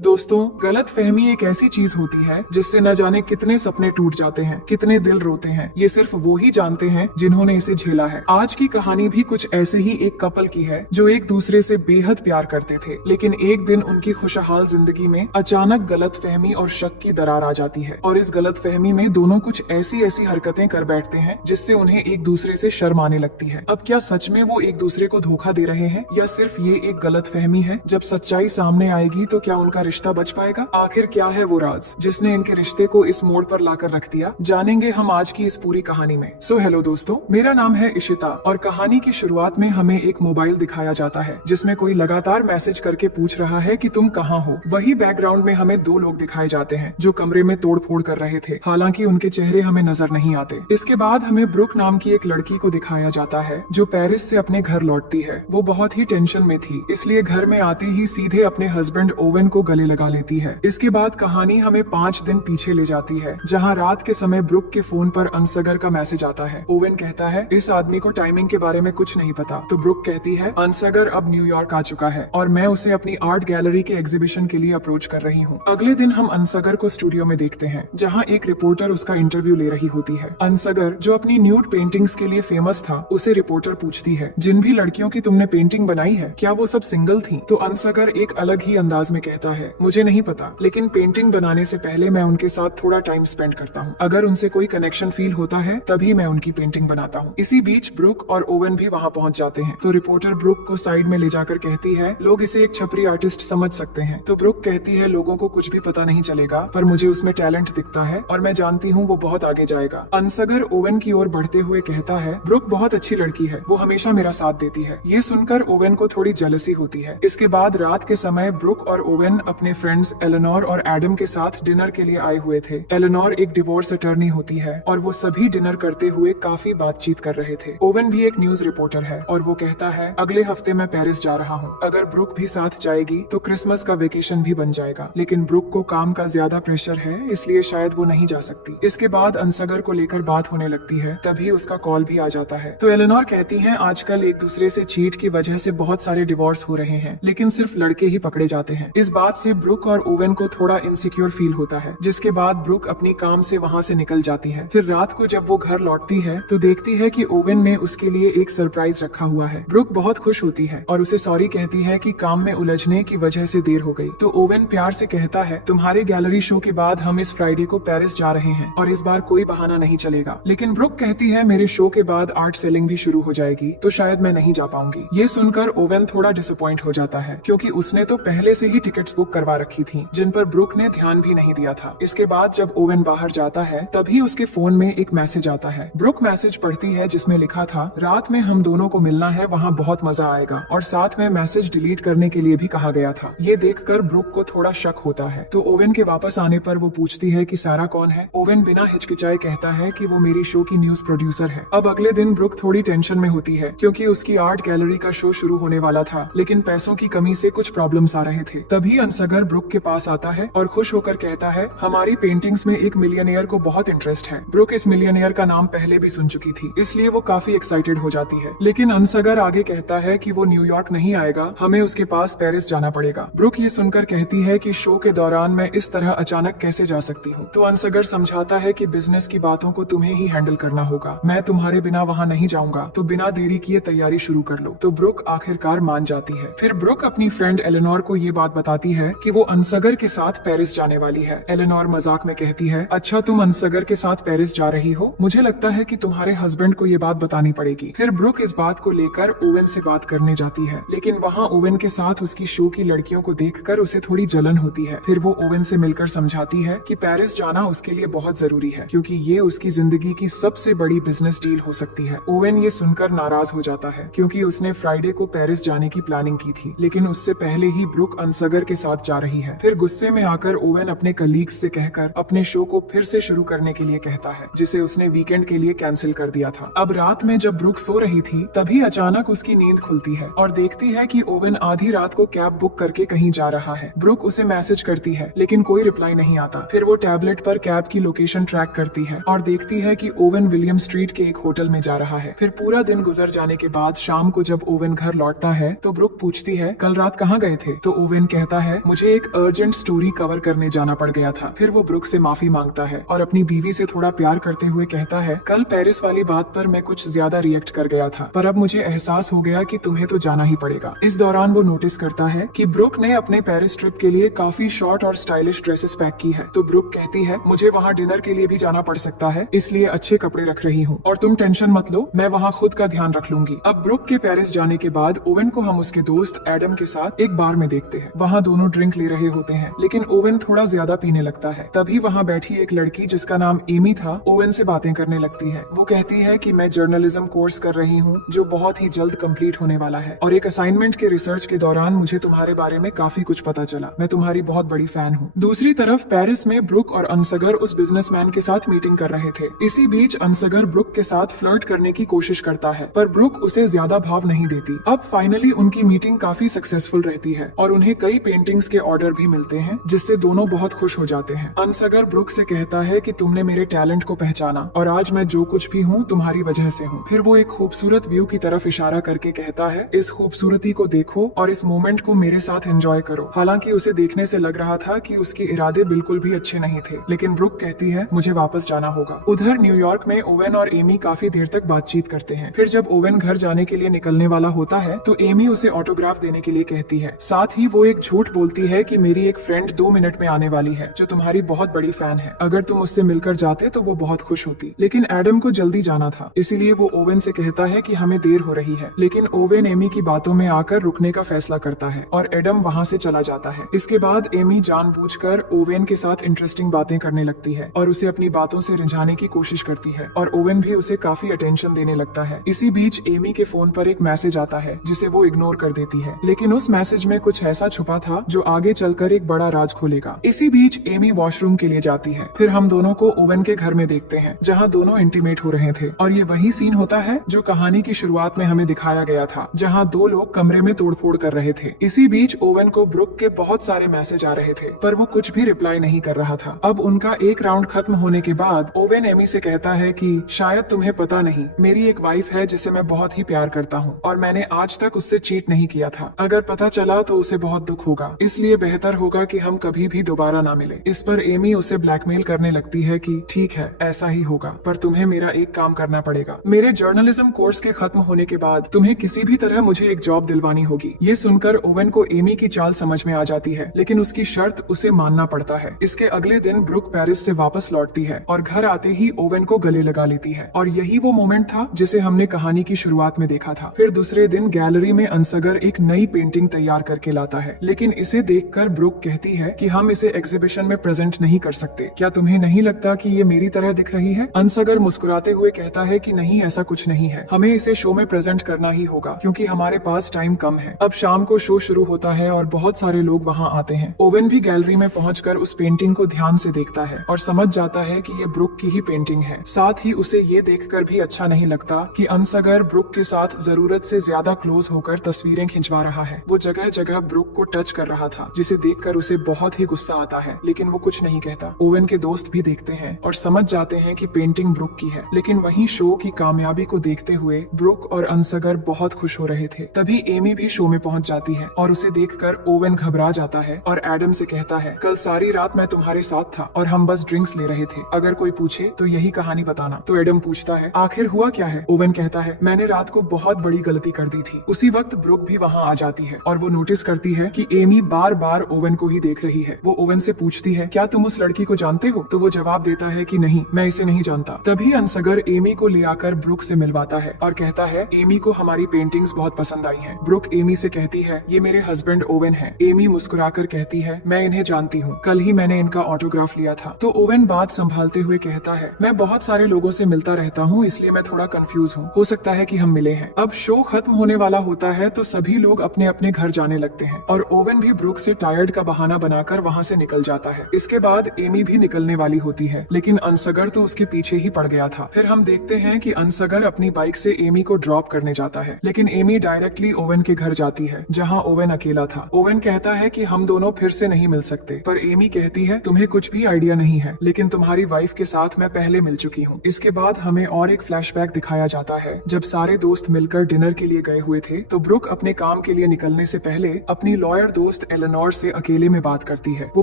दोस्तों, गलत फहमी एक ऐसी चीज होती है जिससे न जाने कितने सपने टूट जाते हैं, कितने दिल रोते हैं। ये सिर्फ वो ही जानते हैं जिन्होंने इसे झेला है। आज की कहानी भी कुछ ऐसे ही एक कपल की है जो एक दूसरे से बेहद प्यार करते थे, लेकिन एक दिन उनकी खुशहाल जिंदगी में अचानक गलत फहमी और शक की दरार आ जाती है। और इस गलत फहमी में दोनों कुछ ऐसी ऐसी हरकतें कर बैठते हैं जिससे उन्हें एक दूसरे से शर्म आने लगती है। अब क्या सच में वो एक दूसरे को धोखा दे रहे हैं या सिर्फ ये एक गलत फहमी है? जब सच्चाई सामने आएगी तो क्या उनका रिश्ता बच पाएगा? आखिर क्या है वो राज जिसने इनके रिश्ते को इस मोड़ पर लाकर रख दिया? जानेंगे हम आज की इस पूरी कहानी में। हेलो दोस्तों, मेरा नाम है इशिता और कहानी की शुरुआत में हमें एक मोबाइल दिखाया जाता है जिसमें कोई लगातार मैसेज करके पूछ रहा है कि तुम कहाँ हो। वही बैकग्राउंड में हमें दो लोग दिखाए जाते हैं जो कमरे में तोड़फोड़ कर रहे थे, हालांकि उनके चेहरे हमें नजर नहीं आते। इसके बाद हमें ब्रुक नाम की एक लड़की को दिखाया जाता है जो पेरिस से अपने घर लौटती है। वो बहुत ही टेंशन में थी, इसलिए घर में आते ही सीधे अपने हस्बैंड ओवेन को गले लगा लेती है। इसके बाद कहानी हमें 5 दिन पीछे ले जाती है, जहां रात के समय ब्रुक के फोन पर अनसगर का मैसेज आता है। ओवेन कहता है इस आदमी को टाइमिंग के बारे में कुछ नहीं पता, तो ब्रुक कहती है अनसगर अब न्यूयॉर्क आ चुका है और मैं उसे अपनी आर्ट गैलरी के एग्जीबिशन के लिए अप्रोच कर रही हूँ। अगले दिन हम अनसगर को स्टूडियो में देखते हैं जहाँ एक रिपोर्टर उसका इंटरव्यू ले रही होती है। अनसगर जो अपनी न्यूड पेंटिंग्स के लिए फेमस था, उसे रिपोर्टर पूछती है जिन भी लड़कियों की तुमने पेंटिंग बनाई है क्या वो सब सिंगल थी? तो अनसगर एक अलग ही अंदाज में कहता है मुझे नहीं पता, लेकिन पेंटिंग बनाने से पहले मैं उनके साथ थोड़ा टाइम स्पेंड करता हूँ। अगर उनसे कोई कनेक्शन फील होता है तभी मैं उनकी पेंटिंग बनाता हूँ। इसी बीच ब्रुक और ओवेन भी वहाँ पहुँच जाते हैं, तो रिपोर्टर ब्रुक को साइड में ले जाकर कहती है लोग इसे एक छपरी आर्टिस्ट समझ सकते हैं। तो ब्रुक कहती है लोगों को कुछ भी पता नहीं चलेगा, पर मुझे उसमें टैलेंट दिखता है और मैं जानती हूँ वो बहुत आगे जाएगा। अनसगर ओवेन की ओर बढ़ते हुए कहता है ब्रुक बहुत अच्छी लड़की है, वो हमेशा मेरा साथ देती है। ये सुनकर ओवेन को थोड़ी जेलसी होती है। इसके बाद रात के समय ब्रुक और ओवेन अपने फ्रेंड्स एलेनोर और एडम के साथ डिनर के लिए आए हुए थे। एलेनोर एक डिवोर्स अटर्नी होती है और वो सभी डिनर करते हुए काफी बातचीत कर रहे थे। ओवेन भी एक न्यूज रिपोर्टर है और वो कहता है अगले हफ्ते मैं पेरिस जा रहा हूँ, अगर ब्रुक भी साथ जाएगी तो क्रिसमस का वेकेशन भी बन जाएगा, लेकिन ब्रुक को काम का ज्यादा प्रेशर है इसलिए शायद वो नहीं जा सकती। इसके बाद अनसगर को लेकर बात होने लगती है, तभी उसका कॉल भी आ जाता है। तो एलेनोर कहती है आजकल एक दूसरे से चीट की वजह से बहुत सारे डिवोर्स हो रहे हैं, लेकिन सिर्फ लड़के ही पकड़े जाते हैं। इस बात से ब्रुक और ओवेन को थोड़ा इनसिक्योर फील होता है, जिसके बाद ब्रुक अपनी काम से वहाँ से निकल जाती है। फिर रात को जब वो घर लौटती है तो देखती है कि ओवेन ने उसके लिए एक सरप्राइज रखा हुआ है। ब्रुक बहुत खुश होती है और उसे सॉरी कहती है कि काम में उलझने की वजह से देर हो गई। तो ओवेन प्यार से कहता है तुम्हारे गैलरी शो के बाद हम इस फ्राइडे को पेरिस जा रहे हैं और इस बार कोई बहाना नहीं चलेगा। लेकिन ब्रुक कहती है मेरे शो के बाद आर्ट सेलिंग भी शुरू हो जाएगी, तो शायद मैं नहीं जा पाऊंगी। ये सुनकर ओवेन थोड़ा डिसअपॉइंट हो जाता है, क्योंकि उसने तो पहले से ही टिकट्स बुक करवा रखी थी जिन पर ब्रुक ने ध्यान भी नहीं दिया था। इसके बाद जब ओवेन बाहर जाता है तभी उसके फोन में एक मैसेज आता है। ब्रुक मैसेज पढ़ती है जिसमें लिखा था रात में हम दोनों को मिलना है, वहाँ बहुत मजा आएगा, और साथ में मैसेज डिलीट करने के लिए भी कहा गया था। ये देखकर ब्रुक को थोड़ा शक होता है, तो ओवेन के वापस आने पर वो पूछती है कि सारा कौन है। ओवेन बिना हिचकिचाए कहता है कि वो मेरी शो की न्यूज प्रोड्यूसर है। अब अगले दिन ब्रुक थोड़ी टेंशन में होती है क्योंकि उसकी आर्ट गैलरी का शो शुरू होने वाला था, लेकिन पैसों की कमी से कुछ प्रॉब्लम्स आ रहे थे। तभी अनसगर ब्रुक के पास आता है और खुश होकर कहता है हमारी पेंटिंग्स में एक मिलियनियर को बहुत इंटरेस्ट है। ब्रुक इस मिलियनियर का नाम पहले भी सुन चुकी थी, इसलिए वो काफी एक्साइटेड हो जाती है। लेकिन अनसगर आगे कहता है कि वो न्यूयॉर्क नहीं आएगा, हमें उसके पास पेरिस जाना पड़ेगा। ब्रुक ये सुनकर कहती है कि शो के दौरान मैं इस तरह अचानक कैसे जा सकती हूँ। तो अनसगर समझाता है कि बिजनेस की बातों को तुम्हें ही हैंडल करना होगा, मैं तुम्हारे बिना वहाँ नहीं जाऊंगा, तो बिना देरी किए तैयारी शुरू कर लो। तो ब्रुक आखिरकार मान जाती है। फिर ब्रुक अपनी फ्रेंड एलेनोर को ये बात बताती है कि वो अनसगर के साथ पेरिस जाने वाली है। एलेनोर मजाक में कहती है अच्छा तुम अनसगर के साथ पेरिस जा रही हो, मुझे लगता है कि तुम्हारे हस्बैंड को ये बात बतानी पड़ेगी। फिर ब्रुक इस बात को लेकर ओवेन से बात करने जाती है, लेकिन वहाँ ओवेन के साथ उसकी शो की लड़कियों को देखकर उसे थोड़ी जलन होती है। फिर वो ओवेन से मिलकर समझाती है कि पेरिस जाना उसके लिए बहुत जरूरी है, क्योंकि ये उसकी जिंदगी की सबसे बड़ी बिजनेस डील हो सकती है। ओवेन ये सुनकर नाराज हो जाता है क्योंकि उसने फ्राइडे को पेरिस जाने की प्लानिंग की थी, लेकिन उससे पहले ही ब्रुक अनसगर के साथ जा रही है। फिर गुस्से में आकर ओवेन अपने कलीग्स से कहकर अपने शो को फिर से शुरू करने के लिए कहता है, जिसे उसने वीकेंड के लिए कैंसिल कर दिया था। अब रात में जब ब्रुक सो रही थी तभी अचानक उसकी नींद खुलती है और देखती है कि ओवेन आधी रात को कैब बुक करके कहीं जा रहा है। ब्रुक उसे मैसेज करती है लेकिन कोई रिप्लाई नहीं आता। फिर वो टैबलेट पर कैब की लोकेशन ट्रैक करती है और देखती है कि ओवेन विलियम स्ट्रीट के एक होटल में जा रहा है। फिर पूरा दिन गुजर जाने के बाद शाम को जब ओवेन घर लौटता है तो ब्रुक पूछती है कल रात कहाँ गए थे? तो ओवेन कहता है मुझे एक अर्जेंट स्टोरी कवर करने जाना पड़ गया था। फिर वो ब्रुक से माफी मांगता है और अपनी बीवी से थोड़ा प्यार करते हुए कहता है, कल पेरिस वाली बात पर मैं कुछ ज्यादा रिएक्ट कर गया था, पर अब मुझे एहसास हो गया कि तुम्हें तो जाना ही पड़ेगा। इस दौरान वो नोटिस करता है कि ब्रुक ने अपने पेरिस ट्रिप के लिए काफी शॉर्ट और स्टाइलिश ड्रेसेस पैक की है। तो ब्रुक कहती है, मुझे वहाँ डिनर के लिए भी जाना पड़ सकता है, इसलिए अच्छे कपड़े रख रही हूँ और तुम टेंशन मत लो, मैं वहाँ खुद का ध्यान रख लूंगी। अब ब्रुक के पेरिस जाने के बाद ओवेन को हम उसके दोस्त एडम के साथ एक बार में देखते हैं। वहाँ दोनों ड्रिंक ले रहे होते हैं, लेकिन ओवेन थोड़ा ज्यादा पीने लगता है। तभी वहाँ बैठी एक लड़की जिसका नाम एमी था ओवेन से बातें करने लगती है। वो कहती है कि मैं जर्नलिज्म कोर्स कर रही हूँ जो बहुत ही जल्द कंप्लीट होने वाला है और एक असाइनमेंट के रिसर्च के दौरान मुझे तुम्हारे बारे में काफी कुछ पता चला। मैं तुम्हारी बहुत बड़ी फैन हूँ। दूसरी तरफ पेरिस में ब्रुक और अनसगर उस बिजनेसमैन के साथ मीटिंग कर रहे थे। इसी बीच अनसगर ब्रुक के साथ फ्लर्ट करने की कोशिश करता है, पर ब्रुक उसे ज्यादा भाव नहीं देती। अब फाइनली उनकी मीटिंग काफी सक्सेसफुल रहती है और उन्हें कई पेंटिंग्स के ऑर्डर भी मिलते हैं, जिससे दोनों बहुत खुश हो जाते हैं। अनसगर ब्रुक से कहता है कि तुमने मेरे टैलेंट को पहचाना और आज मैं जो कुछ भी हूँ तुम्हारी वजह से हूँ। फिर वो एक खूबसूरत व्यू की तरफ इशारा करके कहता है, इस खूबसूरती को देखो और इस मोमेंट को मेरे साथ एंजॉय करो। हालांकि उसे देखने से लग रहा था कि उसके इरादे बिल्कुल भी अच्छे नहीं थे, लेकिन ब्रुक कहती है, मुझे वापस जाना होगा। उधर न्यूयॉर्क में ओवेन और एमी काफी देर तक बातचीत करते हैं। फिर जब ओवेन घर जाने के लिए निकलने वाला होता है तो एमी उसे ऑटोग्राफ देने के लिए कहती है। साथ ही वो एक झूठ बोलती है कि मेरी एक फ्रेंड 2 मिनट में आने वाली है जो तुम्हारी बहुत बड़ी फैन है, अगर तुम उससे मिलकर जाते तो वो बहुत खुश होती। लेकिन एडम को जल्दी जाना था, इसीलिए वो ओवेन से कहता है कि हमें देर हो रही है। लेकिन ओवेन एमी की बातों में आकर रुकने का फैसला करता है और एडम वहाँ से चला जाता है। इसके बाद एमी जानबूझकर ओवेन के साथ इंटरेस्टिंग बातें करने लगती है और उसे अपनी बातों से रिझाने की कोशिश करती है और ओवेन भी उसे काफी अटेंशन देने लगता है। इसी बीच एमी के फोन पर एक मैसेज आता है जिसे वो इग्नोर कर देती है, लेकिन उस मैसेज में कुछ ऐसा छुपा था जो आगे चलकर एक बड़ा राज खोलेगा। इसी बीच एमी वॉशरूम के लिए जाती है। फिर हम दोनों को ओवेन के घर में देखते हैं जहाँ दोनों इंटीमेट हो रहे थे और ये वही सीन होता है जो कहानी की शुरुआत में हमें दिखाया गया था, जहाँ 2 लोग कमरे में तोड़फोड़ कर रहे थे। इसी बीच ओवेन को ब्रुक के बहुत सारे मैसेज आ रहे थे, पर वो कुछ भी रिप्लाई नहीं कर रहा था। अब उनका एक राउंड खत्म होने के बाद ओवेन एमी से कहता है कि शायद तुम्हें पता नहीं, मेरी एक वाइफ है जिसे मैं बहुत ही प्यार करता हूँ और मैंने आज तक उससे चीट नहीं किया था। अगर पता चला तो उसे बहुत दुख होगा, इसलिए बेहतर होगा कि हम कभी भी दोबारा ना मिले। इस पर एमी उसे ब्लैकमेल करने लगती है कि ठीक है ऐसा ही होगा, पर तुम्हें मेरा एक काम करना पड़ेगा। मेरे जर्नलिज्म कोर्स के खत्म होने के बाद तुम्हें किसी भी तरह मुझे एक जॉब दिलवानी होगी। ये सुनकर ओवेन को एमी की चाल समझ में आ जाती है, लेकिन उसकी शर्त उसे मानना पड़ता है। इसके अगले दिन ब्रुक पेरिस से वापस लौटती है और घर आते ही ओवेन को गले लगा लेती है और यही वो मोमेंट था जिसे हमने कहानी की शुरुआत में देखा था। फिर दूसरे दिन गैलरी में अनसगर एक नई पेंटिंग तैयार करके लाता है, लेकिन इसे देखकर ब्रुक कहती है कि हम इसे एग्जीबिशन में प्रेजेंट नहीं कर सकते। क्या तुम्हें नहीं लगता कि ये मेरी तरह दिख रही है? अनसगर मुस्कुराते हुए कहता है कि नहीं, ऐसा कुछ नहीं है, हमें इसे शो में प्रेजेंट करना ही होगा क्योंकि हमारे पास टाइम कम है। अब शाम को शो शुरू होता है और बहुत सारे लोग वहाँ आते हैं। ओवेन भी गैलरी में पहुंचकर उस पेंटिंग को ध्यान से देखता है और समझ जाता है कि ये ब्रुक की ही पेंटिंग है। साथ ही उसे ये देखकर भी अच्छा नहीं लगता कि अनसगर ब्रुक के साथ जरूरत से ज्यादा क्लोज होकर तस्वीरें खिंचवा रहा है। वो जगह जगह ब्रुक को टच कर रहा था, जिसे देखकर उसे बहुत ही गुस्सा आता है, लेकिन वो कुछ नहीं कहता। ओवेन के दोस्त भी देखते हैं और समझ जाते हैं कि पेंटिंग ब्रुक की है, लेकिन वहीं शो की कामयाबी को देखते हुए ब्रुक और अनसगर बहुत खुश हो रहे थे। तभी एमी भी शो में पहुंच जाती है और उसे देखकर ओवेन घबरा जाता है और एडम से कहता है, कल सारी रात मैं तुम्हारे साथ था और हम बस ड्रिंक्स ले रहे थे, अगर कोई पूछे तो यही कहानी बताना। तो एडम पूछता है, आखिर हुआ क्या है? ओवेन कहता है, मैंने रात को बहुत बड़ी गलती कर दी थी। उसी वक्त ब्रुक भी वहाँ आ जाती है और वो नोटिस करती है कि एमी बार बार ओवेन को ही देख रही है। वो ओवेन से पूछती है, क्या तुम उस लड़की को जानते हो? तो वो जवाब देता है कि नहीं, मैं इसे नहीं जानता। तभी अनसगर एमी को ले आकर ब्रुक से मिलवाता है और कहता है, एमी को हमारी पेंटिंग्स बहुत पसंद आई हैं। ब्रुक एमी से कहती है, ये मेरे हस्बैंड ओवेन है। एमी मुस्कुराकर कहती है, मैं इन्हें जानती हूँ, कल ही मैंने इनका ऑटोग्राफ लिया था। तो ओवेन बात संभालते हुए कहता है, मैं बहुत सारे लोगों से मिलता रहता हूँ, इसलिए मैं थोड़ा कंफ्यूज हूँ, हो सकता है कि हम मिले हैं। अब शो खत्म होने वाला होता है तो सभी लोग अपने अपने घर जाने लगते हैं और ओवेन भी ब्रुक से टायर्ड का बहाना बनाकर वहाँ से निकल जाता है। इसके बाद एमी भी निकलने वाली होती है, लेकिन अनसगर तो उसके पीछे ही पड़ गया था। फिर हम देखते हैं कि अनसगर अपनी बाइक से एमी को ड्रॉप करने जाता है, लेकिन एमी डायरेक्टली ओवेन के घर जाती है जहाँ ओवेन अकेला था। ओवेन कहता है कि हम दोनों फिर से नहीं मिल सकते, पर एमी कहती है, तुम्हें कुछ भी आइडिया नहीं है, लेकिन तुम्हारी वाइफ के साथ मैं पहले मिल चुकी हूँ। इसके बाद हमें और एक फ्लैशबैक दिखाया जाता है जब सारे दोस्त मिलकर डिनर के लिए गए हुए थे। तो ब्रुक अपने काम के लिए निकलने से पहले अपनी लॉयर दोस्त एलेनोर से अकेले में बात करती है। वो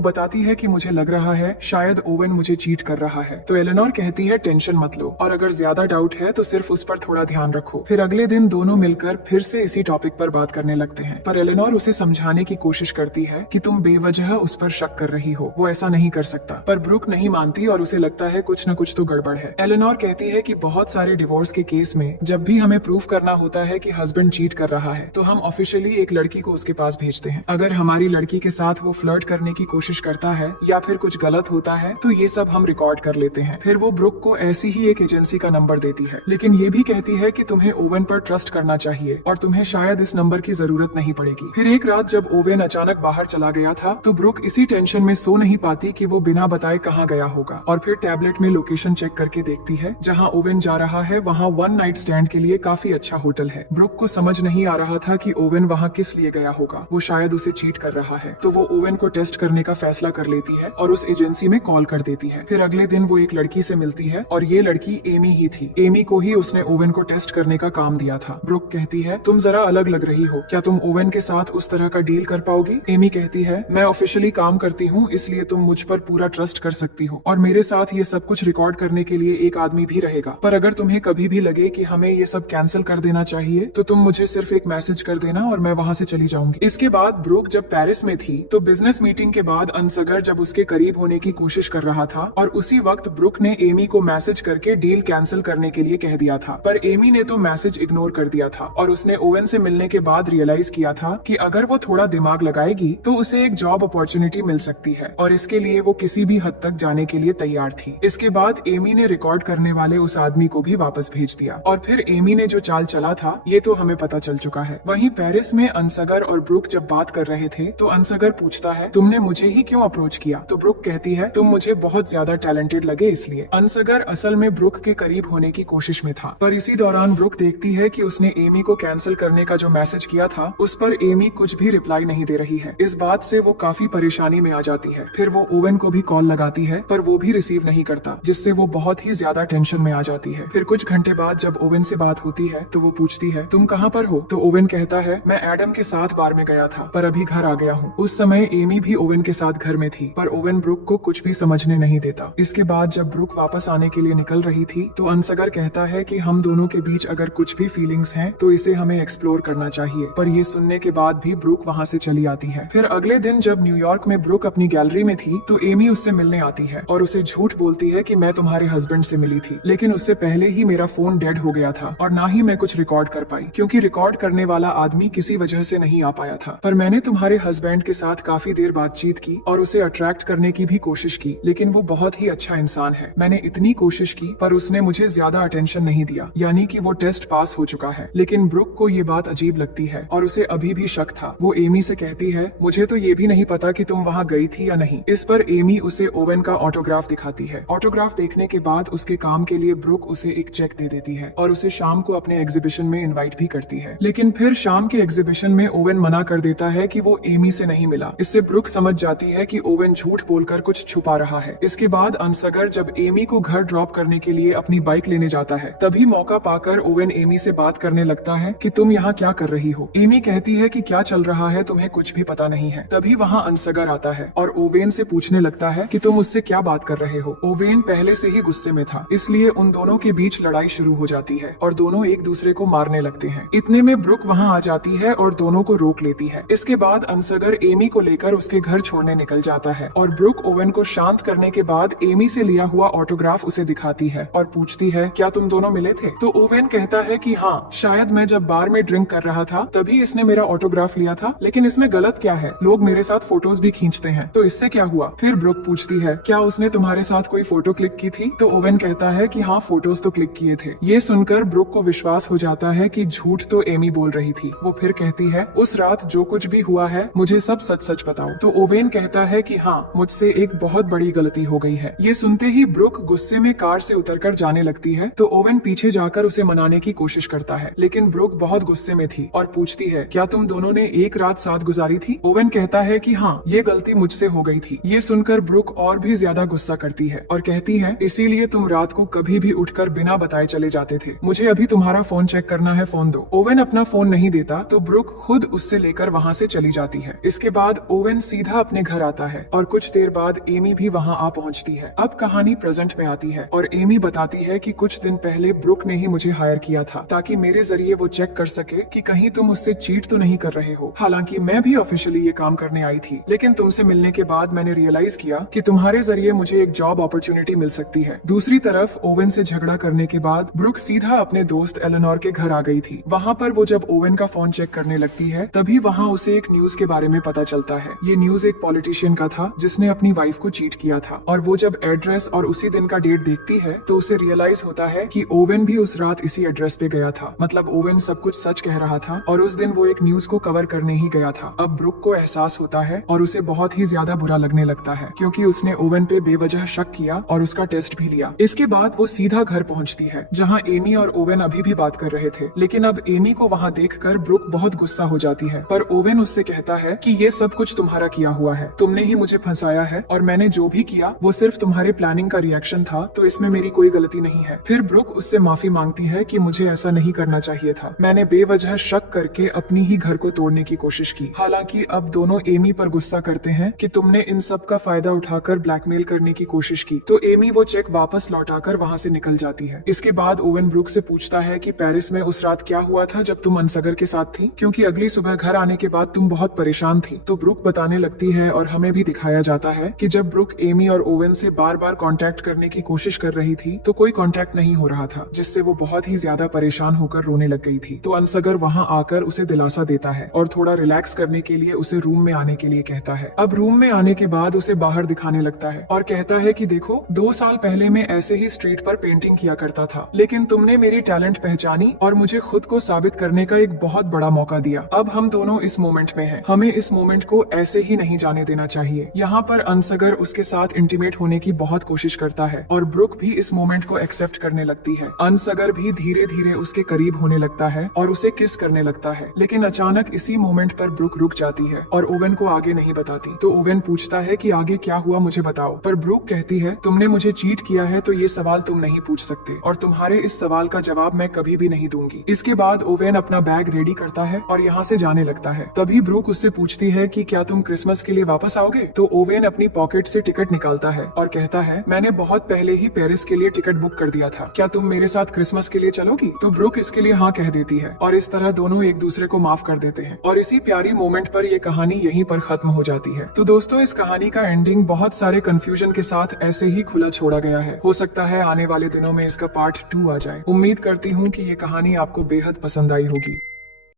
बताती है कि मुझे लग रहा है शायद ओवेन मुझे चीट कर रहा है। तो एलेनोर कहती है टेंशन मत लो, और अगर ज्यादा डाउट है तो सिर्फ उस पर थोड़ा ध्यान रखो। फिर अगले दिन दोनों मिलकर फिर से इसी टॉपिक पर बात करने लगते हैं, पर एलेनोर उसे समझाने की कोशिश करती है कि तुम बेवजह उस पर शक कर रही हो, वो ऐसा नहीं कर सकता। पर ब्रुक नहीं मानती और उसे लगता है कुछ न कुछ तो गड़बड़ है। एलेनोर कहती है कि बहुत सारे डिवोर्स के केस में जब भी हमें प्रूफ करना होता है कि हस्बैंड चीट कर रहा है तो हम ऑफिशियली एक लड़की को उसके पास भेजते हैं। अगर हमारी लड़की के साथ वो फ्लर्ट करने की कोशिश करता है या फिर कुछ गलत होता है तो ये सब हम रिकॉर्ड कर लेते हैं। फिर वो ब्रुक को ऐसी ही एक एजेंसी का नंबर देती है, लेकिन ये भी कहती है कि तुम्हें ओवेन पर ट्रस्ट करना चाहिए और तुम्हें शायद इस नंबर की जरूरत नहीं पड़ेगी। फिर एक रात जब ओवेन अचानक बाहर चला गया था तो ब्रुक इसी टेंशन में सो नहीं पाती कि वो बिना बताए कहाँ गया होगा, और फिर टैबलेट में लोकेशन चेक करके देखती है जहाँ ओवेन जा रहा है वहाँ वन नाइट स्टैंड के लिए काफी अच्छा होटल है। ब्रुक को समझ नहीं आ रहा था कि ओवेन वहाँ किस लिए गया होगा, वो शायद उसे चीट कर रहा है। तो वो ओवेन को टेस्ट करने का फैसला कर लेती है और उस एजेंसी में कॉल कर देती है। फिर अगले दिन वो एक लड़की से मिलती है और ये लड़की एमी ही थी। एमी को ही उसने ओवेन को टेस्ट करने का काम दिया था। ब्रुक कहती है तुम जरा अलग लग रही हो, क्या तुम ओवेन के साथ उस तरह का डील कर पाओगी? एमी कहती है मैं ऑफिशियली काम करती हूँ इसलिए तुम मुझ पर पूरा ट्रस्ट कर सकती हो और मेरे साथ ये सब कुछ रिकॉर्ड करने के लिए एक आदमी भी रहेगा, पर अगर तुम्हें कभी भी लगे कि हमें ये सब कैंसिल कर देना चाहिए तो तुम मुझे सिर्फ एक मैसेज कर देना और मैं वहाँ से चली जाऊंगी। इसके बाद ब्रुक जब पेरिस में थी तो बिजनेस मीटिंग के बाद अनसगर जब उसके करीब होने की कोशिश कर रहा था और उसी वक्त ब्रुक ने एमी को मैसेज करके डील कैंसिल करने के लिए कह दिया था, पर एमी ने तो मैसेज इग्नोर कर दिया था और उसने ओवेन से मिलने के बाद रियलाइज किया था कि अगर वो थोड़ा दिमाग लगाएगी तो उसे एक जॉब अपॉर्चुनिटी मिल सकती है और इसके लिए वो किसी भी हद तक जाने के लिए तैयार थी। इसके बाद एमी ने रिकॉर्ड करने वाले उस आदमी को भी वापस भेज दिया और फिर एमी ने जो चाल चला था ये तो हमें पता चल चुका है। वहीं पेरिस में अनसगर और ब्रुक जब बात कर रहे थे तो अनसगर पूछता है तुमने मुझे ही क्यों अप्रोच किया? तो ब्रुक कहती है तुम मुझे बहुत ज्यादा टैलेंटेड लगे इसलिए। अनसगर असल में ब्रुक के करीब होने की कोशिश में था, पर इसी दौरान ब्रुक देखती है कि उसने एमी को कैंसिल करने का जो मैसेज किया था उस पर एमी कुछ भी रिप्लाई नहीं दे रही है। इस बात से वो काफी परेशानी में आ जाती है। फिर वो ओवेन को भी कॉल लगाती है पर वो भी रिसीव नहीं करता, जिससे वो बहुत ही ज्यादा टेंशन में आ जाती है। फिर कुछ घंटे बाद जब ओवेन से बात होती है तो वो पूछती है तुम कहाँ पर हो? तो ओवेन कहता है मैं एडम के साथ बार में गया था पर अभी घर आ गया हूँ। उस समय एमी भी ओवेन के साथ घर में थी, पर ओवेन ब्रुक को कुछ भी समझने नहीं देता। इसके बाद जब ब्रुक वापस आने के लिए निकल रही थी तो अनसगर कहता है कि हम दोनों के बीच अगर कुछ भी फीलिंग्स हैं तो इसे हमें एक्सप्लोर करना चाहिए, पर ये सुनने के बाद भी ब्रुक वहाँ से चली आती है। फिर अगले दिन जब न्यूयॉर्क में ब्रुक अपनी गैलरी में थी तो एमी उससे मिलने आती है और उसे झूठ बोलती है कि मैं तुम्हारे हस्बैंड से मिली थी, लेकिन उससे पहले ही मेरा फोन डेड हो गया था और ना ही मैं कुछ रिकॉर्ड कर पाई क्योंकि रिकॉर्ड करने वाला आदमी किसी वजह से नहीं आ पाया था। पर मैंने तुम्हारे हस्बैंड के साथ काफी देर बातचीत की और उसे अट्रैक्ट करने की भी कोशिश की, लेकिन वो बहुत ही अच्छा इंसान है। मैंने इतनी कोशिश की पर उसने मुझे ज्यादा अटेंशन नहीं दिया, यानी कि वो टेस्ट पास हो चुका है। लेकिन ब्रुक को ये बात अजीब लगती है और उसे अभी भी शक था। वो एमी से कहती है मुझे तो ये भी नहीं पता कि तुम वहाँ गई थी या नहीं। इस पर एमी उसे ओवेन का ऑटोग्राफ दिखाती है। ऑटोग्राफ देखने के बाद उसके काम के लिए ब्रुक उसे एक चेक दे देती है और उसे शाम को अपने एग्जीबिशन में इनवाइट भी करती है। लेकिन फिर शाम के एग्जीबिशन में ओवेन मना कर देता है कि वो एमी से नहीं मिला। इससे ब्रुक समझ जाती है कि ओवेन झूठ बोलकर कुछ छुपा रहा है। इसके बाद अनसगर जब एमी को घर ड्रॉप करने के लिए अपनी बाइक लेने जाता है तभी मौका पाकर ओवेन एमी से बात करने लगता है कि तुम यहाँ क्या कर रही हो? एमी कहती है कि क्या चल रहा है तुम्हें कुछ भी पता नहीं है। तभी वहाँ अनसगर आता है और ओवेन से पूछने लगता है कि तुम उससे क्या बात कर रहे हो। ओवेन पहले से ही गुस्से में था, इसलिए उन दोनों के बीच लड़ाई शुरू हो जाती है और दोनों एक दूसरे को मारने लगते हैं। इतने में ब्रुक वहाँ आ जाती है और दोनों को रोक लेती है। इसके बाद अनसगर एमी को लेकर उसके घर छोड़ने निकल जाता है और ब्रुक ओवेन को शांत करने के बाद एमी से लिया हुआ ऑटोग्राफ उसे दिखाती है और पूछती है क्या तुम दोनों मिले थे? तो ओवेन कहता है कि हाँ, शायद मैं जब बार में ड्रिंक कर रहा था तभी इसने मेरा ऑटोग्राफ लिया था, लेकिन इसमें गलत क्या है? लोग मेरे साथ फोटोज भी खींचते हैं, तो इससे क्या हुआ? फिर ब्रुक पूछती है क्या उसने तुम्हारे साथ कोई फोटो क्लिक की थी? तो ओवेन कहता है कि हाँ, फोटोज तो क्लिक किए थे। ये सुनकर ब्रुक को विश्वास हो जाता है कि झूठ तो एमी बोल रही थी। वो फिर कहती है उस रात जो कुछ भी हुआ है मुझे सब सच सच बताओ। तो ओवेन कहता है कि हाँ, मुझसे एक बहुत बड़ी गलती हो गई है। ये सुनते ही ब्रुक गुस्से में कार से उतरकर जाने लगती है तो ओवेन पीछे जाकर उसे मनाने की कोशिश करता है, लेकिन ब्रुक बहुत गुस्से में थी और पूछती है क्या तुम दोनों ने एक रात साथ गुजारी थी? ओवेन कहता है कि हाँ, ये गलती मुझसे हो गई थी। ये सुनकर ब्रुक और भी ज्यादा गुस्सा करती है और कहती है इसीलिए तुम रात को कभी भी उठकर बिना बताए चले जाते थे। मुझे अभी तुम्हारा फोन चेक करना है, फोन दो। ओवेन अपना फोन नहीं देता तो ब्रुक खुद उससे लेकर वहाँ से चली जाती जाती है। इसके बाद ओवेन सीधा अपने घर आता है और कुछ देर बाद एमी भी वहाँ आ पहुँचती है। अब कहानी प्रेजेंट में आती है और एमी बताती है कि कुछ दिन पहले ब्रुक ने ही मुझे हायर किया था ताकि मेरे जरिए वो चेक कर सके कि कहीं तुम उससे चीट तो नहीं कर रहे हो। हालांकि मैं भी ऑफिशियली ये काम करने आई थी, लेकिन तुमसे मिलने के बाद मैंने रियलाइज किया कि तुम्हारे जरिए मुझे एक जॉब अपॉर्चुनिटी मिल सकती है। दूसरी तरफ ओवेन से झगड़ा करने के बाद ब्रुक सीधा अपने दोस्त एलेनोर के घर आ गई थी। वहाँ पर वो जब ओवेन का फोन चेक करने लगती है तभी वहाँ उसे एक न्यूज के बारे में पता चलता है। ये न्यूज एक पॉलिटिशियन का था जिसने अपनी वाइफ को चीट किया था और वो जब एड्रेस और उसी दिन का डेट देखती है तो उसे रियलाइज होता है कि ओवेन भी उस रात इसी एड्रेस पे गया था। मतलब ओवेन सब कुछ सच कह रहा था और उस दिन वो एक न्यूज को कवर करने ही गया था। अब ब्रुक को एहसास होता है और उसे बहुत ही ज्यादा बुरा लगने लगता है क्योंकि उसने ओवेन पे बेवजह शक किया और उसका टेस्ट भी लिया। इसके बाद वो सीधा घर पहुंचती है जहां एमी और ओवेन अभी भी बात कर रहे थे, लेकिन अब एमी को वहां देखकर ब्रुक बहुत गुस्सा हो जाती है। पर ओवेन उससे कहता है कि ये सब कुछ तुम्हारा किया हुआ है, तुमने ही मुझे फंसाया है और मैंने जो भी किया वो सिर्फ तुम्हारे प्लानिंग का रिएक्शन था, तो इसमें मेरी कोई गलती नहीं है। फिर ब्रुक उससे माफी मांगती है कि मुझे ऐसा नहीं करना चाहिए था, मैंने बेवजह शक करके अपनी ही घर को तोड़ने की कोशिश की। हालांकि अब दोनों एमी पर गुस्सा करते हैं कि तुमने इन सब का फायदा उठाकर ब्लैकमेल करने की कोशिश की, तो एमी वो चेक वापस लौटाकर वहाँ से निकल जाती है। इसके बाद ओवेन ब्रुक से पूछता है कि पेरिस में उस रात क्या हुआ था जब तुम अनसगर के साथ थी, क्योंकि अगली सुबह घर आने के बाद तुम बहुत परेशान थी। तो ब्रुक बताने लगती है और हमें भी दिखाया जाता है कि जब ब्रुक एमी और ओवेन से बार बार कांटेक्ट करने की कोशिश कर रही थी तो कोई कांटेक्ट नहीं हो रहा था, जिससे वो बहुत ही ज्यादा परेशान होकर रोने लग गई थी। तो अनसगर वहाँ आकर उसे दिलासा देता है और थोड़ा रिलैक्स करने के लिए उसे रूम में आने के लिए कहता है। अब रूम में आने के बाद उसे बाहर दिखाने लगता है और कहता है कि देखो 2 साल पहले मैं ऐसे ही स्ट्रीट पर पेंटिंग किया करता था, लेकिन तुमने मेरी टैलेंट पहचानी और मुझे खुद को साबित करने का एक बहुत बड़ा मौका दिया। अब हम दोनों इस मोमेंट में हैं, हमें इस मोमेंट को ऐसे ही नहीं जाने देना चाहिए। यहाँ पर अनसगर उसके साथ इंटीमेट होने की बहुत कोशिश करता है और ब्रुक भी इस मोमेंट को एक्सेप्ट करने लगती है। अनसगर भी धीरे धीरे उसके करीब होने लगता है और उसे किस करने लगता है, लेकिन अचानक इसी मोमेंट पर ब्रुक रुक जाती है और ओवेन को आगे नहीं बताती। तो ओवेन पूछता है कि आगे क्या हुआ मुझे बताओ, पर ब्रुक कहती है तुमने मुझे चीट किया है तो ये सवाल तुम नहीं पूछ सकते और तुम्हारे इस सवाल का जवाब मैं कभी भी नहीं दूंगी। इसके बाद ओवेन अपना बैग रेडी करता है और यहाँ से जाने लगता है। तभी ब्रुक उससे पूछती है कि क्या तुम क्रिसमस के लिए वापस आओगे? तो ओवेन अपनी पॉकेट से टिकट निकालता है और कहता है मैंने बहुत पहले ही पेरिस के लिए टिकट बुक कर दिया था, क्या तुम मेरे साथ क्रिसमस के लिए चलोगी? तो ब्रुक इसके लिए हाँ कह देती है और इस तरह दोनों एक दूसरे को माफ कर देते हैं और इसी प्यारी मोमेंट पर ये कहानी यहीं पर खत्म हो जाती है। तो दोस्तों इस कहानी का एंडिंग बहुत सारे कंफ्यूजन के साथ ऐसे ही खुला छोड़ा गया है। हो सकता है आने वाले दिनों में इसका पार्ट 2 आ जाए। उम्मीद करती हूँ कि ये कहानी आपको बेहद पसंद आई होगी।